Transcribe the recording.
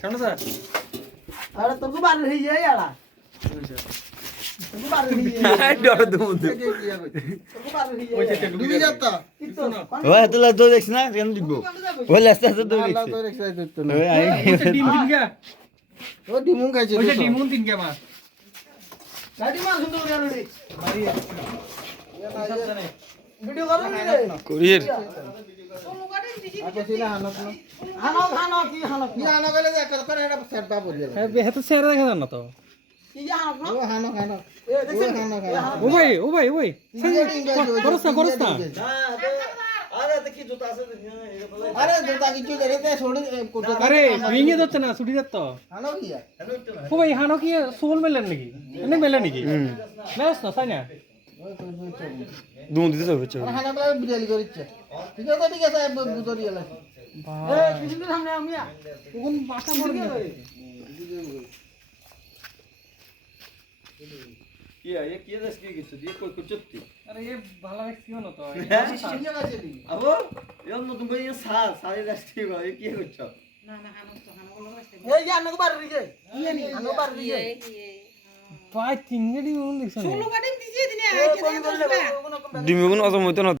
সামনে যা আরে তোর কো বাড়ি হই যায় আলা তোর কো বাড়ি হই আই ডর দুম তোর কো বাড়ি হই ওই যায় সেটা ডুবে যাতা কিন্তু ওই তোলা তো দেখছ না কেন দিব ওই লাস্টে তো দেখছ ওই আই ওই ডিম তিন গা ও ডিমু খাইছে ওই ডিম তিন গা মা গাড়ি মার সুন্দর করে আনলি বাড়ি ভিডিও করো নি রে কুরিয়ার হানো কি হানো গেলে যে করে এটা সেটটা পড়িয়ে হ্যাঁ বেহত সেরা দেখা না তো কি হানো ও হানো এ দেখছেন ও ভাই করস না আরে দেখি জুতা আছে আরে জুতা কিছু দেরিতে छोड़ আরে ভিঙে যাচ্ছে না ছুটি যাচ্ছে হানো কি ও ভাই হানো কি সোল মেলেন নাকি এনে মেলে নাকি মেলাস না তাই না দুম দিতে হবে চল হানো বলে বিড়ালি করিচ্ছে ঠিক আছে বুতরি এলা এ কিছু সামনে আমিয়া কোন বাসা পড়ে কি ये किए दस की किछ ये कोई कुछ चुप्ती আরে এ ভালো লাগছে না তো শিখে গেছে দি আবো ইয়ন নতুন ভাই সারে রাস্তি গো ये কি করছ এ জানো কো বাড়ি রে কি নি আনো বাড়ি রে ভাই তিনগেডি মন দেখছ এ কোন বললে ডিমি কোন অসময় তো না